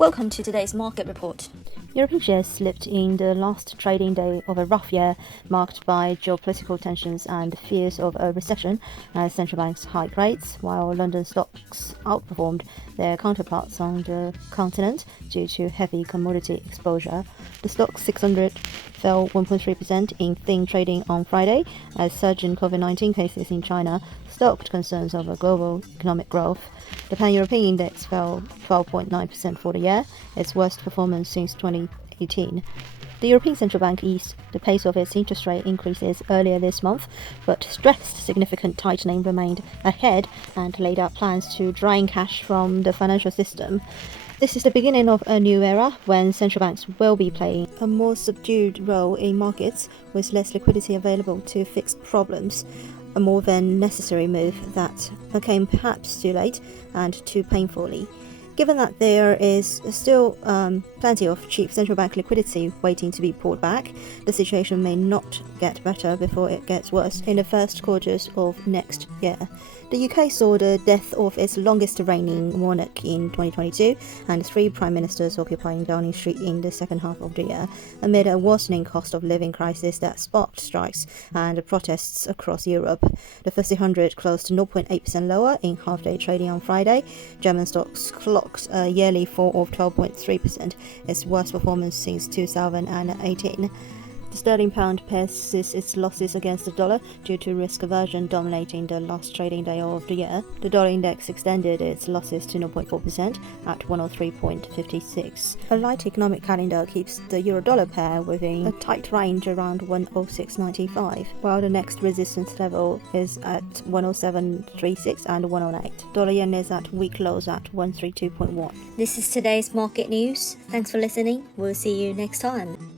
Welcome to today's market report. European shares slipped in the last trading day of a rough year, marked by geopolitical tensions and fears of a recession as central banks hike rates, while London stocks outperformed their counterparts on the continent due to heavy commodity exposure. The Stoxx 600 fell 1.3% in thin trading on Friday as surge in COVID-19 cases in China stoked concerns over global economic growth. The Pan-European index fell 12.9% for the year, its worst performance since 2018. The European Central Bank eased the pace of its interest rate increases earlier this month, but stressed significant tightening remained ahead and laid out plans to drain cash from the financial system. This is the beginning of a new era when central banks will be playing a more subdued role in markets with less liquidity available to fix problems, a more than necessary move that came perhaps too late and too painfully. Given that there is still plenty of cheap central bank liquidity waiting to be pulled back, the situation may not get better before it gets worse in the first quarters of next year. The UK saw the death of its longest reigning monarch in 2022 and 3 prime ministers occupying Downing Street in the second half of the year, amid a worsening cost of living crisis that sparked strikes and protests across Europe. The FTSE 100 closed 0.8% lower in half-day trading on Friday. German stocks clocked a yearly fall of 12.3%, its worst performance since 2018. The sterling pound persists its losses against the dollar due to risk aversion dominating the last trading day of the year. The dollar index extended its losses to 0.4% at 103.56. A light economic calendar keeps the euro-dollar pair within a tight range around 106.95, while the next resistance level is at 107.36 and 108. Dollar yen is at week lows at 132.1. This is today's market news. Thanks for listening. We'll see you next time.